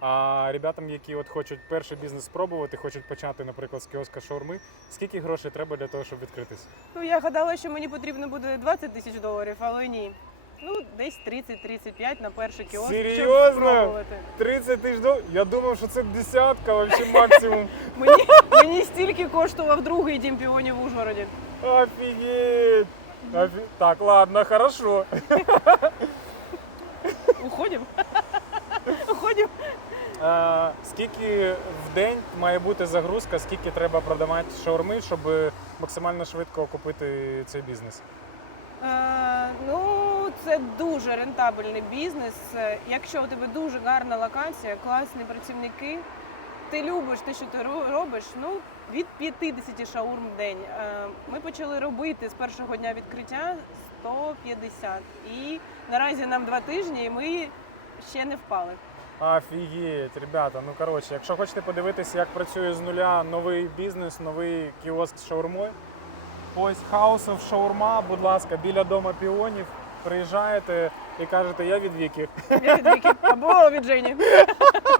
А ребятам, які от хочуть перший бізнес спробувати, хочуть почати, наприклад, з кіоска шаурми, скільки грошей треба для того, щоб відкритись? Ну, я гадала, що мені потрібно буде 20 тисяч доларів, але ні. Ну, десь 30-35 на перший кіоск. щоб Серйозно? спробувати. 30 тисяч доларів? Я думав, що це десятка, взагалі максимум. Мені, мені стільки коштував другий дім піонів в Ужгороді. Офігеть! Офі- Так, ладно, хорошо. Уходимо? Уходимо? А, скільки в день має бути загрузка, скільки треба продавати шаурми, щоб максимально швидко окупити цей бізнес? Е, ну, це дуже рентабельний бізнес. Е, Якщо у тебе дуже гарна локація, класні працівники, ти любиш те, що ти робиш, ну, від 50 шаурм в день. Е, Ми почали робити з першого дня відкриття 150. І наразі нам два тижні, і ми ще не впали. Офігеть, ребята. Ну коротше, якщо хочете подивитися, як працює з нуля новий бізнес, новий кіоск з шаурмою. Ось House of Шаурма, будь ласка, біля дома піонів. Приїжджаєте і кажете, я від Віки. Я від Віки або від Жені.